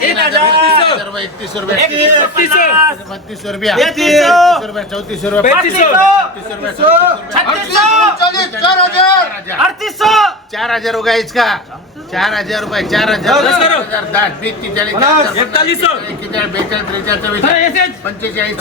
तीन हजार रुपये एकतीस रुपये एकतीस बत्तीस रुपये तेहतीस. चौतीस रुपये चौतीस रुपये पैंतीस. छत्तीस रुपये छत्तीस. चार हजार अडतीसशे चार हजार रुपये इसका चार हजार रुपये चार हजार दस करो. हजार दस बीस तीस चाळीस पन्नास. एकतालीस. एक्केचाळीस बेचाळीस त्रेचाळीस चव्वेचाळीस हा, येस, येस. पंचेचाळीस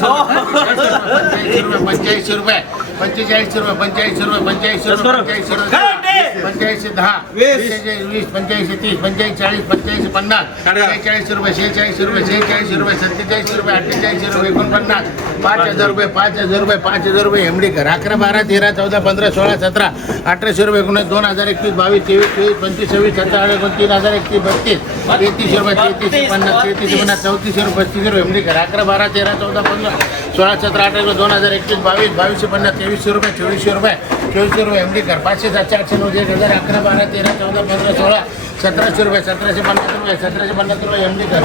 पंचेचाळीस रुपये पंचेचाळीस रुपये पंचेचाळीस रुपये पंचेचाळीस दस रुपये करो. पंचेचाळीस घंटे. रुपये पंच्याऐंशी. दहा. पंचेचाळीस वीस पंच्याऐंशी तीस पंचेचाळीस चाळीस पंच्याऐंशी पन्नास. शेहेचाळीस रुपये शेहेचाळीस रुपये शेहेचाळीस रुपये सत्तेचाळीस रुपये अठ्ठेचाळीस रुपये एकोणपन्नास. पाच हजार रुपये पाच हजार रुपये पाच हजार रुपये एमडीकर अकरा बारा तेरा चौदा पंधरा सोळा सतरा अठराशे रुपये एकोणीस दोन हजार एकवीस बावीस तेवीस चोवीस पंचवीस सव्वीस सत्तर एकोण तीन हजार एकतीस बत्तीस तेहतीस रुपये तेहतीस पन्नास तेहतीस पन्नास चौतीसशे रुपये पस्तीस रुपये एमडीकर अकरा बारा तेरा चौदा पंधरा सोळा सतरा अठरा दोन हजार एकवीस बावीस बावीसशे पन्नास तेवीसशे रुपये चोवीसशे रुपये चोवीसशे रुपये एमडीकर पाचशे सातशे आठशे नऊ एक हजार अकरा बारा तेरा चौदा पंधरा सोळा सतराशे रुपये सतराशे पन्नास रुपये सतराशे पन्नास रुपये एमडीकर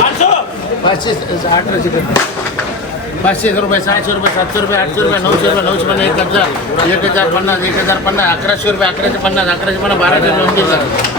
पाचशे! अठराशे पाचशे रुपये सहाशे रुपये सातशे रुपये आठशे रुपये नऊशे रुपये नऊशे पन्नास एक हजार एक हजार पन्नास एक हजार पन्नास अकराशे रुपये अकराशे पन्नास अकराशे पन्नास बाराशे नऊशे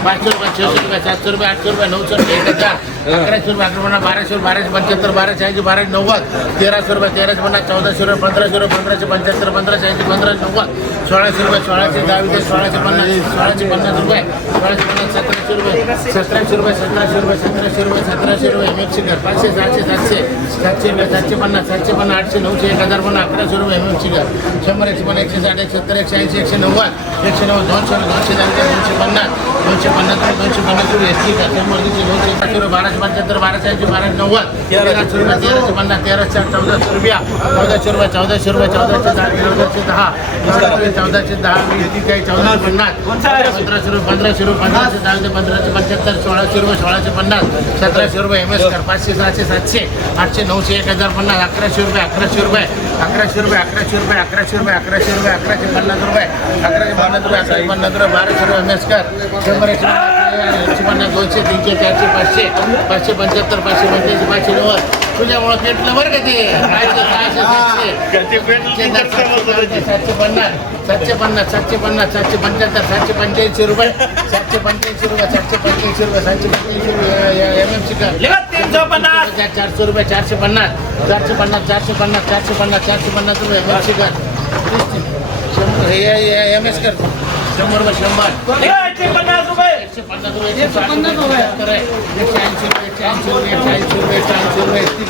पाचशे रुपये छशे रुपये सातशे रुपये आठशे रुपये नऊशे रुपये एक हजार अकराशे रुपये अकरा म्हणा बाराशे रुपये बाराशे पंच्याहत्तर बाराशे ऐंशी बाराशे नव्वद तेराशे रुपये तेराशे म्हणा चौदाशे रुपये पंधराशे रुपये पंधराशे पंच्याहत्तर पंधराशे ऐंशी पंधराशे नव्वद सोळाशे रुपये सोळाशे दहावीचे सोळाशे पन्नास सोळाशे पन्नास रुपये सोळाशे पन्नास सतराशे रुपये सतराशे रुपये सतराशे रुपये सतराशे रुपये सतराशे रुपये मेक्सिकर पाचशे सहाशे सातशे सातशे रुपये सातशे पन्नास सातशे पन्नास आठशे नऊशे एक हजार पन्नास अकराशे रुपये मेक्सिकर शंभर एकशे पन्नास एकशे साठ एकशे सत्तर एकशे ऐंशी एकशे नव्वद एकशे नव्वद दोनशे दोनशे दहा दोनशे पन्नास दोनशे पन्नास दोनशे पन्नास रुपये एस टी शंभर दोनशे दोनशे पाचशे रुपये बाराशे पंच्याहत्तर बाराशे ऐंशी बाराशे नव्वद तेराशे रुपये तेराशे पन्नास तेराशे चौदाशे रुपया चौदाशे रुपये चौदाशे रुपये चौदाशे दहा चौदाशे दहा चौदाशे चौदाशे दहा काही चौदाशे पन्नास सतराशे रुपये पंधराशे रुपये पंधराशे दहा ते पंधराशे पंच्याहत्तर सोळाशे रुपये सोळाशे पन्नास सतराशे रुपये एम एस कर पाचशे सहाशे सातशे आठशे नऊशे एक हजार पन्नास अकराशे रुपये अकराशे रुपये अकराशे रुपये अकराशे रुपये अकराशे रुपये अकराशे रुपये अकराशे पन्नास रुपये अकराशे पन्नास रुपये अकराशे पन्नास रुपये बाराशे रुपये एम एस कर. शंभर एकशे पन्नास, दोनशे तीनशे चारशे पाचशे पाचशे पंच्याहत्तर पाचशे पंच्याऐंशी पाचशे नव्वद. तुझ्यामुळं पेटलं बरं का ते? सहाशे सातशे पन्नास सातशे पन्नास सातशे पन्नास सातशे पंच्याहत्तर सातशे पंच्याऐंशी रुपये सातशे पंच्याऐंशी रुपये सातशे पंच्याऐंशी रुपये सातशे पंच्याऐंशी रुपये एम एम सी का चारशे रुपये चारशे पन्नास चारशे पन्नास चारशे पन्नास चारशे पन्नास चारशे पन्नास रुपये एम एम सी कर शंभर हे एम एस कर शंभर रुपये शंभर. एकशे पन्नास रुपये एकशे पन्नास रुपये एकशे ऐंशी रुपये एकशे ऐंशी रुपये एकशे ऐंशी रुपये एकशे ऐंशी रुपये एकशे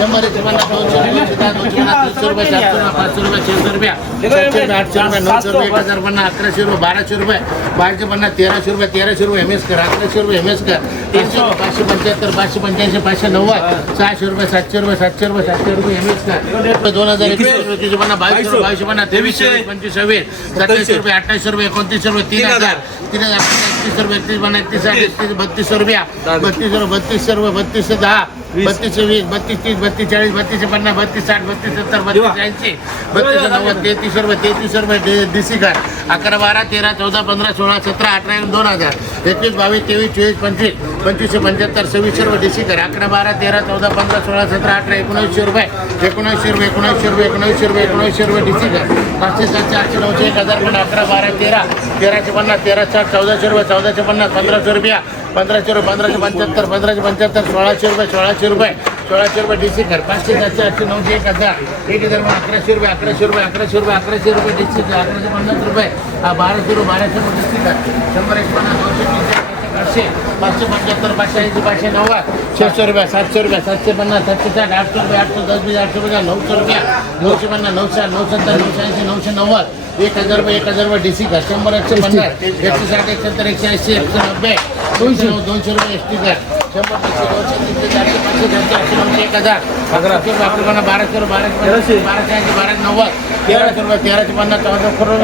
शंभर एकशे पन्नास दोनशे रुपये दोनशे दहा दोनशे पन्नास तीनशे रुपये चारशे रुपये पाचशे रुपये छशे रुपये सातशे रुपये आठशे रुपये नऊशे रुपये एक हजार पन्नास अकराशे रुपये बाराशे रुपये बाराशे पन्नास तेराशे रुपये तेराशे रुपये एम एस कर अकराशे रुपये एम एस कर तीनशे रुपये पाचशे पंच्याहत्तर पाचशे पंच्याऐंशी पाचशे नव्वद सहाशे रुपये सातशे रुपये सातशे रुपये सातशे रुपये एम एस कर दोन हजार एकवीस एकवीसशे पन्नास बावीसशे रुपये बावीसशे पन्नास तेवीसशे पंचवीस सव्वीस सत्तावीसशे रुपये अठ्ठावीसशे रुपये एकोणतीसशे रुपये तीन हजार तीन हजार एकतीस रुपये एकतीस पन्नास एकतीस साठ एकतीस रुपया बत्तीस रुपये सर्व रुपये बत्तीसशे दहा बत्तीसशे वीस बत्तीस तीस बत्तीस चाळीस बत्तीसशे पन्नास बत्तीस साठ बत्तीस सत्तर बत्तीस ऐंशी बत्तीसशे नव्वद तेहतीसशे रुपये तेहतीसशे रुपये डीसी कर अकरा बारा तेरा चौदा पंधरा सोळा सतरा अठरा दोन हजार. एकवीस बावीस तेवीस चोवीस पंचवीस पंचवीसशे पंच्याहत्तर सव्वीसशे रुपये डीसी कर अकरा बारा तेरा चौदा पंधरा सोळा सतरा अठरा एकोणऐंशी रुपये. एकोणऐंशी रुपये एकोणऐंशी रुपये एकोणऐंशी रुपये एकोणऐंशी रुपये डीसी कर पाचशे सातशे आठशे नऊशे एक हजार पण अकरा बारा तेरा तेराशे पन्नास तेरा साठ चौदाशे रुपये चौदाशे पन्नास पंधराशे रुपया. पंधराशे रुपये पंधराशे पंच्याहत्तर पंधराशे पंच्याहत्तर सोळाशे रुपये सोळाशे रुपये सोळाशे रुपये डीसी कर पाचशे सातशे आठशे नऊशे एक हजार एक हजार मग अकराशे रुपये अकराशे रुपये अकराशे रुपये अकराशे रुपये डीसी कर अकराशे पन्नास रुपये हा बाराशे रुपये बाराशे रुपये डीसी कर शंभर एक पन्नास दोनशे तीनशे आठशे पाचशे पंच्याहत्तर पाचशे ऐंशी पाचशे नव्वद छशे रुपये सातशे रुपये सातशे पन्नास सातशे साठ आठशे रुपये आठशे दस बीस आठशे रुपये नऊशे रुपये नऊशे पन्नास नऊशे आठ नऊशे सत्तर नऊशे ऐंशी नऊशे नव्वद एक हजार रुपये एक हजार रुपये डीसी कर शंभर एकशे पन्नास. एकशे साठ एकशे सत्तर एकशे ऐंशी एकशे नव्बे दोनशे दोनशे रुपये एस टी कर शंभर पाचशे दोनशे तीनशे चारशे पाचशे सातशे आठशे नऊशे एक हजार. अकराशे पन्नास बाराशे रुपये बाराशे बाराशे ऐंशी बाराशे नव्वद. तेराशे रुपये तेराशे पन्नास चौदा करोड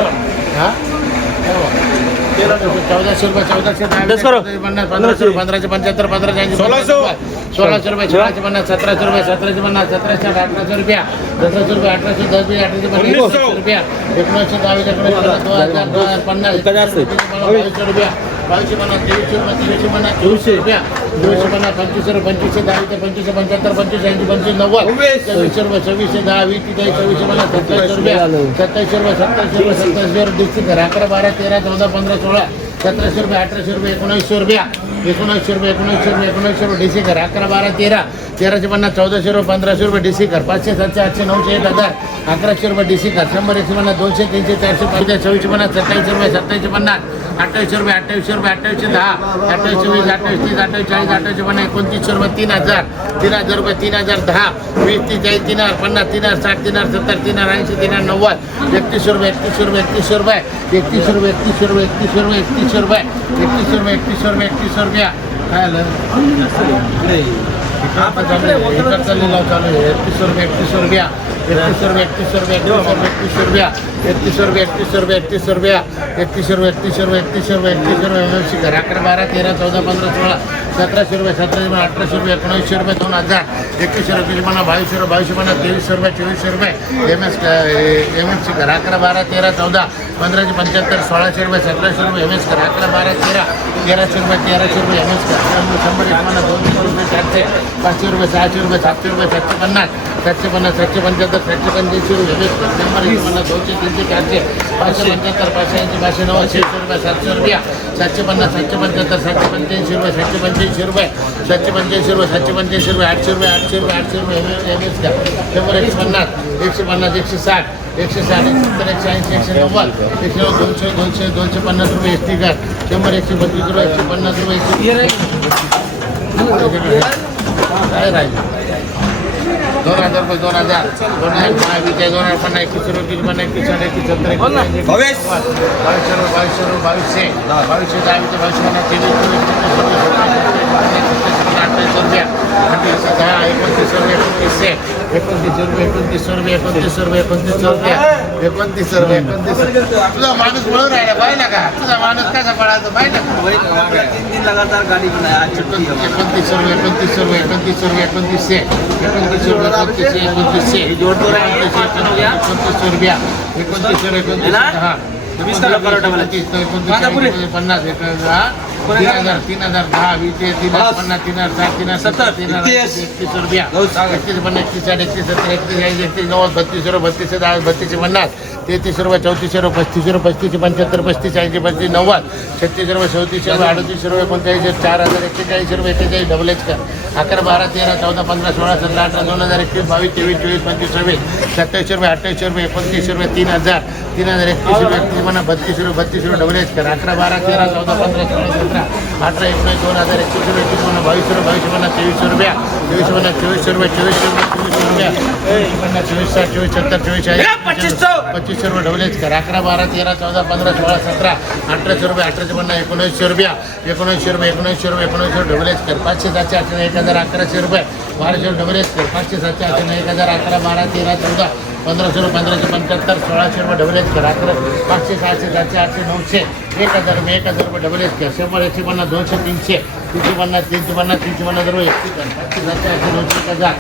हां. चौदाशे रुपये चौदाशे दहा पन्नास पंधराशे रुपये पंधराशे पंच्याहत्तर पंधराशे ऐंशी सोळाशे. सोळाशे रुपये सोळाशे पन्नास सतराशे रुपये सतराशे पन्नास सतराशे आठ अठराशे रुपया सतराशे रुपये अठराशे दस बीस अठराशे पन्नास एकोणीसशे रुपया एकोणीसशे दहावीस एकोणीसशे पन्नास दोन हजार दोन हजार पन्नास बावीसशे रुपया. बावीसशे पन्नास तेवीसशे रुपये तेवीसशे पन्नास चोवीसशे रुपया. चोवीसशे पन्नास पंचवीसशे पंच्याहत्तर पंचवीस ऐंशी पंचवीस नव्वद. सव्वीसशे रुपये सव्वीसशे दहा वीस तीस चोवीसशे पन्नास सत्तावीसशे रुपया. सत्तावीसशे रुपये सत्तावीसशे रुपये सत्तावीसशे रुपये डिस्ट्रिक्ट अकरा बारा तेरा चौदा पंधरा सोळा सतराशे रुपये अठराशे रुपये एकोणऐंशी रुपया एकोणऐंशी रुपये एकोणऐंशी रुपये एकोणऐंशी रुपये डीसी कर. अकरा बारा तेरा तेराशे पन्नास चौदाशे रुपये पंधराशे रुपये डीसी कर. पाचशे सातशे आठशे नऊशे एक हजार अकराशे रुपये डीसी कर. शंभर एकशे पन्नास दोनशे तीनशे चारशे पाचशे चोवीसशे पन्नास सत्तावीसशे रुपये सत्तावीसशे पन्नास अठ्ठावीसशे रुपये अठ्ठावीसशे रुपये अठ्ठावीसशे दहा अठ्ठावीसशे वीस अठ्ठावीस तीस अठ्ठावीस चाळीस अठ्ठावीसशे पन्नास एकोणतीसशे रुपये तीन हजार तीन हजार रुपये तीन हजार दहा वीस तीस चाळीस तीन हजार पन्नास तीन हजार साठ तीन हजार सत्तर तीन हजार ऐंशी तीन हजार नव्वद एकतीसशे रुपये एकतीसशे रुपये एकतीसशे रुपये एकतीसशे रुपये एकतीसशे रुपये एकतीसशे रुपये एकतीसशे रुपये एकतीसशे रुपये एकतीसशे रुपये एकतीसशे रुपया काय आलं इकडचा चालू आहे एकतीसशे रुपये एकतीसशे रुपया एकतीसशे रुपये एकतीसशे रुपये एकतीसशे रुपये एकतीसशे रुपये एकतीसशे रुपये एकतीसशे रुपये एकतीसशे रुपये एकतीसशे रुपये एकतीसशे रुपये एकतीसशे रुपये एकोणऐंशी घर अकरा बारा तेरा चौदा पंधरा सोळा सतराशे रुपये सतराशे रुपये अठराशे रुपये एकोणीसशे रुपये दोन हजार एकवीसशे रुपये म्हणा बावीसशे रुपये बावीसशे म्हणा तेवीसशे रुपये चोवीसशे रुपये. M S M S C करा अकरा बारा तेरा चौदा पंधराशे पंच्याहत्तर सोळाशे रुपये सतराशे रुपये एम एस करा अकरा बारा तेरा तेराशे रुपये तेराशे रुपये एम एस करा. शंभर एक पन्नास दोनशे रुपये चारशे पाचशे रुपये सहाशे रुपये सातशे रुपये सातशे पन्नास सातशे पन्नास सातशे पंच्याहत्तर सातशे पंच्याऐंशी रुपये एम एस कर. शंभर एक पन्नास दोनशे तीनशे चारशे पाचशे पंच्याहत्तर पाचशे ऐंशी पाचशे नव्वद शेशे रुपये सातशे रुपया. सातशे पन्नास सातशे पंच्याहत्तर सातशे पंच्याऐंशी रुपये सातशे पंच्याऐंशी रुपये सातशे पंच्याऐंशी रुपये सातशे पंच्याऐंशी रुपये आठशे रुपये आठशे रुपये आठशे रुपये एम एकशे पन्नास एकशे पन्नास एकशे साठ एकशे साठ एकशे सत्तर एकशे ऐंशी एकशे नव्वद एकशे नव्वद दोनशे दोनशे दोनशे पन्नास रुपये एस टी कर शंभर एकशे बत्तीस रुपये एकशे पन्नास रुपये काय দোনাজার কই দোনাজার দোনায় মায় কিছু রুটির মানে কিছু রে কিছু রে ভবেশ ভবিষ্যৎ ভবিষ্যৎ ভবিষ্যৎ ভবিষ্যৎ আমি তো ভবিষ্যৎ না তিনি করে একত্রিশ চলবে একত্রিশ চলবে একত্রিশ চলবে একত্রিশ চলবে একত্রিশ চলবে একত্রিশ চলবে एकोणतीस रुपये एकोणतीस तुझा माणूस वळून राहिला पाहिला का? तुझा माणूस कसा पडायचं पाहिला का? तीन दिन लगातार गाडी एकोणतीस रुपये एकोणतीस रुपये एकोणतीस रुपये एकोणतीसशे एकोणतीस रुपये एकोणतीसशे एकोणतीसशे एकोणतीस रुपया एकोणतीस रुपये एकोणतीस हा पन्नास तीन हजार तीन हजार दहा वीस तीन हजार पन्नास तीन हजार साठ तीन हजार सत्तर तीन हजार एकतीस. रुपया. एकतीस पन्नास एकतीस साठ एकतीस सत्तर एकतीस ऐंशी एकतीस नव्वद बत्तीसशे रुपये बत्तीसशे दहा बत्तीसशे पन्नास तेहतीसशे रुपये चौतीसशे रुपये पस्तीसशे रुपये पस्तीसशे पंच्याहत्तर पस्तीस ऐंशी पस्तीस नव्वद छत्तीसशे रुपये चौतीसशे रुपये अडतीसशे रुपये एकोणचाळीस चार हजार एक्केचाळीस रुपये एक्केचाळीस डबल एच कर. अकरा बारा तेरा चौदा पंधरा सोळा सतरा अठरा दोन हजार एकवीस बावीस तेवीस चोवीस पंचवीस सव्वीस सत्तावीसशे रुपये अठ्ठावीसशे रुपये एकोणतीसशे रुपये तीन हजार तीन हजार एकतीस रुपये एकतीस म्हणा बत्तीस रुपये बत्तीस रुपये डबल एच कर. अकरा बारा तेरा चौदा पंधरा सोळा सतरा अठरा एकोणीस दोन हजार एकवीस रुपये एकवीस म्हणा बावीसशे रुपये बावीसशे म्हणा तेवीसशे रुपया तेवीसशे म्हणा चोवीसशे रुपये चोवीसशे रुपये चोवीसशे रुपया चोवीस म्हणा चोवीस साठ चोवीस सत्तर चोवीस पच्चीसशे. पच्चीसशे रुपये डबलेच कर. अकरा बारा तेरा चौदा पंधरा सोळा सतरा अठराशे रुपये अठराशे पन्नास एकोणऐंशी रुपया एकोणऐंशी रुपये एकोणऐंशी रुपये एकोणऐंशी रुपये डबलेच कर. पाचशे सातशे आठशे एक हजार अकराशे रुपये बाराशे डबलेच कर. पाचशे सातशे आठशे एक हजार अकरा बारा तेरा चौदा पंधराशे रुपये पंधराशे पंच्याहत्तर सोळाशे रुपये डबल एच कर अकरा पाचशे सहाशे सातशे आठशे नऊशे. एक हजार रुपये एक हजार रुपये डबल एच कर शंभर एकशे पन्नास दोनशे तीनशे. तीनशे पन्नास तीनशे पन्नास तीनशे पन्नास रुपये. एकशे कर सातशे सातशे आठशे नऊशे एक हजार.